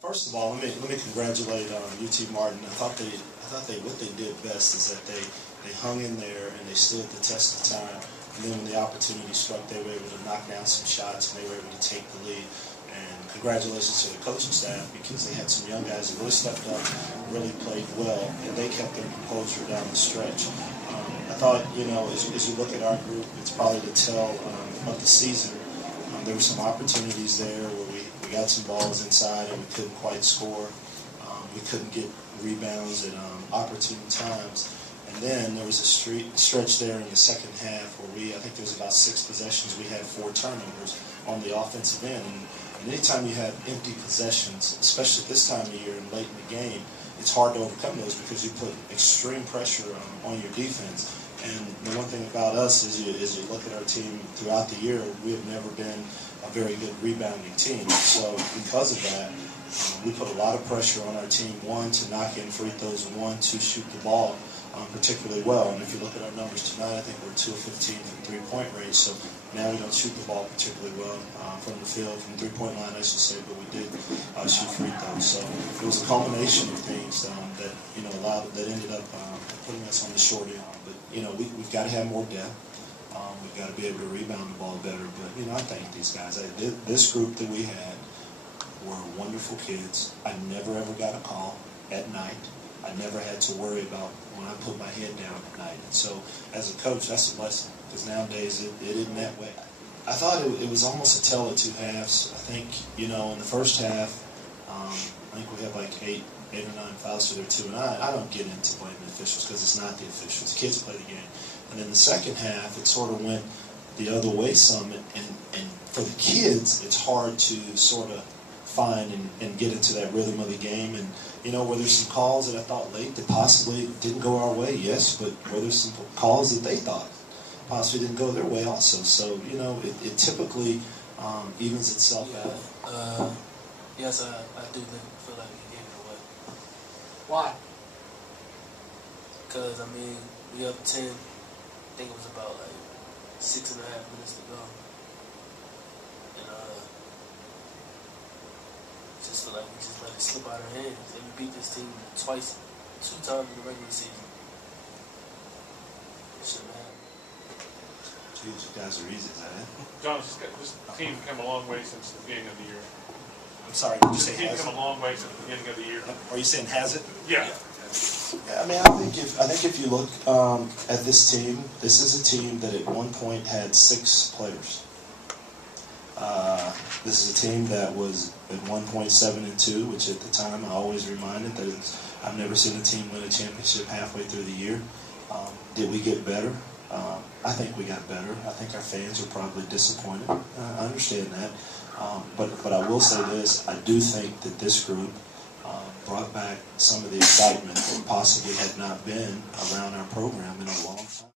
First of all, let me congratulate UT Martin. I thought what they did best is that they hung in there and they stood the test of time. And then when the opportunity struck, they were able to knock down some shots and they were able to take the lead. And congratulations to the coaching staff because they had some young guys that really stepped up, really played well, and they kept their composure down the stretch. I thought, as you look at our group, it's probably the tell of the season. There were some opportunities there where we got some balls inside and we couldn't quite score. We couldn't get rebounds at opportune times. And then there was a stretch there in the second half where I think there was about 6 possessions, we had 4 turnovers on the offensive end. And anytime you have empty possessions, especially this time of year and late in the game, it's hard to overcome those because you put extreme pressure on your defense. And the one thing about us is you look at our team throughout the year, we have never been a very good rebounding team. So because of that, we put a lot of pressure on our team, 1, to knock in free throws, 1, to shoot the ball particularly well. And if you look at our numbers tonight, I think we're 2 of 15 from three-point range. So now we don't shoot the ball particularly well from the field, from the three-point line, I should say, but we did shoot free throws. So it was a culmination of things that that ended up putting us on the short end. But we've got to have more depth. We've got to be able to rebound the ball better. But I thank these guys. This group that we had were wonderful kids. I never ever got a call at night. I never had to worry about when I put my head down at night. And so, as a coach, that's a blessing, because nowadays it isn't that way. I thought it was almost a tale of two halves. I think, in the first half, I think we had like 8 or 9 fouls to their 2, and I don't get into blaming the officials because it's not the officials. Kids play the game. And then the second half, it sort of went the other way some, and for the kids, it's hard to sort of find and get into that rhythm of the game. And were there some calls that I thought late that possibly didn't go our way? Yes, but were there some calls that they thought possibly didn't go their way also? So it typically evens itself out. Yes, I do feel like we gave it away. Why? Because we up 10. I think it was about like 6.5 minutes to go. Just feel like we just let it slip out of our hands. And we beat this team 2 times in the regular season. It shouldn't happen. Geez, you guys are easy, is that it? John, this team come a long way since the beginning of the year. I'm sorry, did you This say team has come a it? long way since the beginning of the year. Are you saying has it? Yeah. Yeah, I think if you look at this team, this is a team that at one point had 6 players. This is a team that was at 1.7-2, which at the time I always reminded that I've never seen a team win a championship halfway through the year. Did we get better? I think we got better. I think our fans are probably disappointed. I understand that. But I will say this, I do think that this group brought back some of the excitement that possibly had not been around our program in a long time.